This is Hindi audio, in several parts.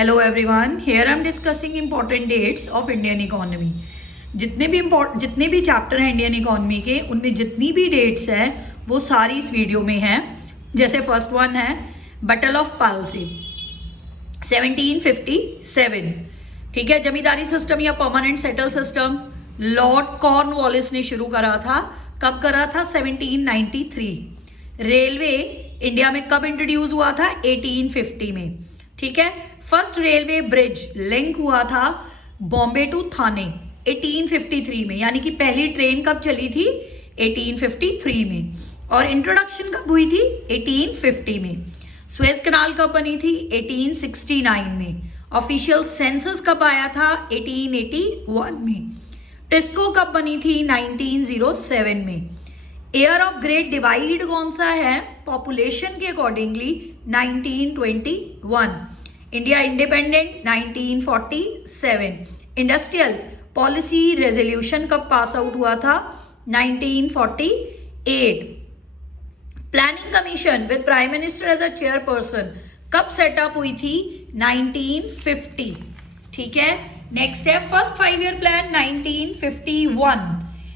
Hello everyone, here I am discussing important dates of Indian economy. जितने भी चैप्टर हैं इंडियन इकोनॉमी के, उनमें जितनी भी डेट्स हैं वो सारी इस वीडियो में हैं। जैसे फर्स्ट वन है बैटल ऑफ पालसी 1757। ठीक है, जमींदारी सिस्टम या permanent settle system Lord Cornwallis ने शुरू करा था। कब करा था? 1793। रेलवे इंडिया में कब इंट्रोड्यूस हुआ था? 1850 में। ठीक है, फर्स्ट रेलवे ब्रिज लिंक हुआ था बॉम्बे टू थाने 1853 में, यानी कि पहली ट्रेन कब चली थी? 1853 में। और इंट्रोडक्शन कब हुई थी? 1850 में। स्वेज कनाल कब बनी थी? 1869 में। ऑफिशियल सेंसस कब आया था? 1881 में। टिस्को कब बनी थी? 1907 में। ईयर ऑफ ग्रेट डिवाइड कौन सा है? पॉपुलेशन के accordingly 1921। India independent 1947। Industrial policy resolution कब पास आउट हुआ था? 1948। Planning commission with prime minister as a chairperson कब सेटअप हुई थी? 1950। ठीक है, नेक्स्ट है first 5 year plan 1951।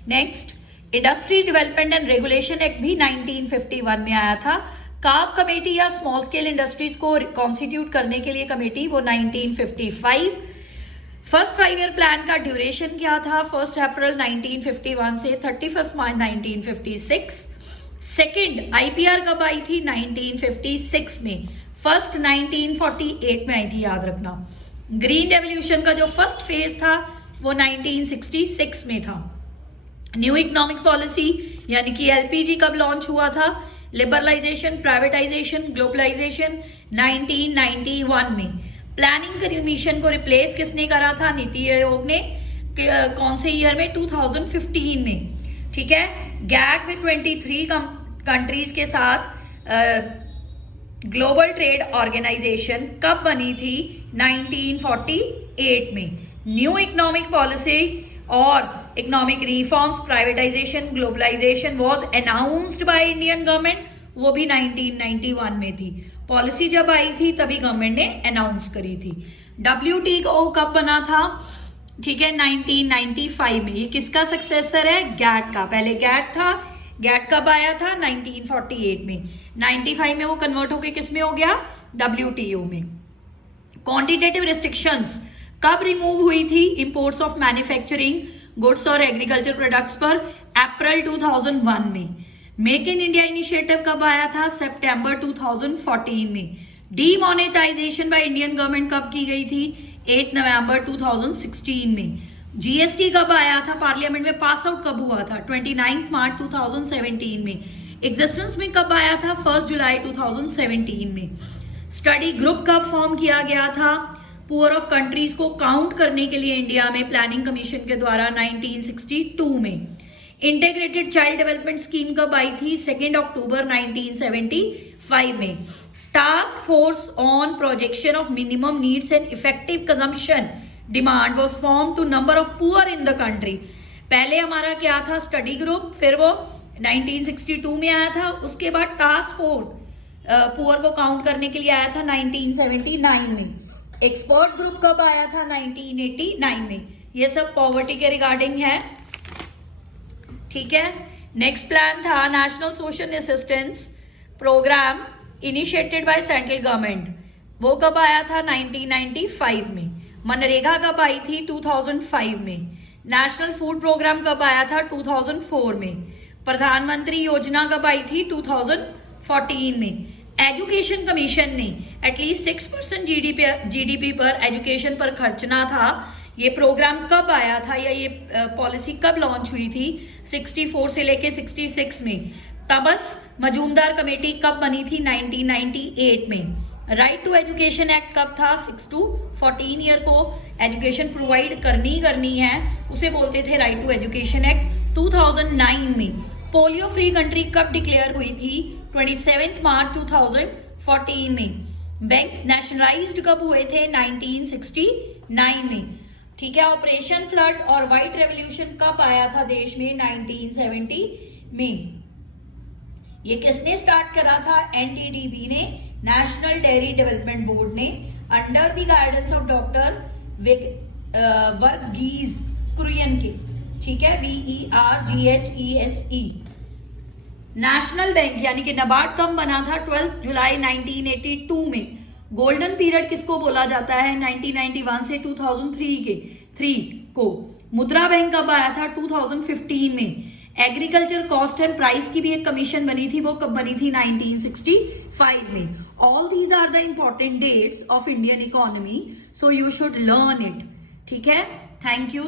Next industry development and regulation act भी 1951 में आया था। काव कमेटी या स्मॉल स्केल इंडस्ट्रीज को कॉन्स्टिट्यूट करने के लिए कमेटी, वो 1955। फर्स्ट 5 ईयर प्लान का ड्यूरेशन क्या था? 1 अप्रैल 1951 से 31 मार्च 1956। सेकंड आईपीआर कब आई थी? 1956 में। फर्स्ट 1948 में आई थी, याद रखना। ग्रीन रेवोल्यूशन का जो फर्स्ट फेज था वो 1966 में था। न्यू इकोनॉमिक पॉलिसी यानी कि एलपीजी कब लॉन्च हुआ था? लिबरलाइजेशन, प्राइवेटाइजेशन, ग्लोबलाइजेशन 1991 में। प्लानिंग कमीशन को रिप्लेस किसने करा था? नीति आयोग ने। कौन से ईयर में? 2015 में। ठीक है, गैट में 23 कंट्रीज के साथ ग्लोबल ट्रेड ऑर्गेनाइजेशन कब बनी थी? 1948 में। न्यू इकोनॉमिक पॉलिसी और economic reforms, privatization, globalization was announced by Indian government, वो भी 1991 में थी। पॉलिसी जब आई थी तभी गवर्नमेंट ने अनाउंस करी थी। WTO कब बना था? ठीक है, 1995 में। ये किसका सक्सेसर है? गैट का। पहले गैट था, गैट कब आया था? 1948 में। 95 में वो कन्वर्ट होकर किस में हो गया? WTO में। क्वांटिटेटिव रिस्ट्रिक्शंस कब रिमूव हुई थी? इंपोर्ट्स ऑफ मैन्युफैक्चरिंग गुड्स और एग्रीकल्चर प्रोडक्ट्स पर अप्रैल 2001 में। मेक इन इंडिया इनिशिएटिव कब आया था? सितंबर 2014 में। डीमोनेटाइजेशन बाय इंडियन गवर्नमेंट कब की गई थी? 8 नवंबर 2016 में। जीएसटी कब आया था? पार्लियामेंट में पास आउट कब हुआ था? 29 मार्च 2017 में। एग्जिस्टेंस में कब आया था? 1 जुलाई 2017 में। स्टडी ग्रुप कब फॉर्म किया गया था? पुअर ऑफ कंट्रीज को काउंट करने के लिए इंडिया में प्लानिंग कमीशन के द्वारा 1962 में। इंटीग्रेटेड चाइल्ड डेवलपमेंट स्कीम कब आई थी? 2 अक्टूबर 1975 में। Task force on projection of minimum needs and effective consumption demand was form to number of poor in the country. पहले हमारा क्या था? स्टडी ग्रुप, फिर वो 1962 में आया था। उसके बाद टास्क फोर्स पुअर को काउंट करने के लिए आया था 1979 में। एक्सपर्ट ग्रुप कब आया था? 1989 में। ये सब पॉवर्टी के रिगार्डिंग है। ठीक है, नेक्स्ट प्लान था national social assistance programme initiated by central government. वो कब आया था? 1995 में। मनरेगा कब आई थी? 2005 में। नेशनल फूड प्रोग्राम कब आया था? 2004 में। प्रधानमंत्री योजना कब आई थी? 2014 में। एजुकेशन कमीशन ने एटलीस्ट 6% जीडीपी पर एजुकेशन पर खर्चना था। ये प्रोग्राम कब आया था या ये पॉलिसी कब लॉन्च हुई थी? 64 से लेके 66 में। तबस मजूमदार कमेटी कब बनी थी? 1998 में। राइट टू एजुकेशन एक्ट कब था? 6 to 14 ईयर को एजुकेशन प्रोवाइड करनी है, उसे बोलते थे राइट टू एजुकेशन एक्ट। 2009 में। पोलियो फ्री कंट्री कब डिक्लेयर हुई थी? 27 मार्च 2014 में। बैंक्स नेशनलाइज्ड कब हुए थे? 1969 में। ठीक है, ऑपरेशन फ्लड और व्हाइट रेवोल्यूशन कब आया था देश में? 1970 में। ये किसने स्टार्ट करा था? एनडीडीबी ने, नेशनल डेयरी डेवलपमेंट बोर्ड ने under the guidance of doctor Verghese Kurien के, ठीक है, VERGHESE। नेशनल बैंक यानी कि नाबार्ड कब बना था? 12 जुलाई 1982 में। गोल्डन पीरियड किसको बोला जाता है? 1991 से 2003 को। मुद्रा बैंक कब आया था? 2015 में। एग्रीकल्चर कॉस्ट एंड प्राइस की भी एक कमीशन बनी थी, वो कब बनी थी? 1965 में। All these are the important dates of Indian economy, so you should learn it, ठीक है। Thank you.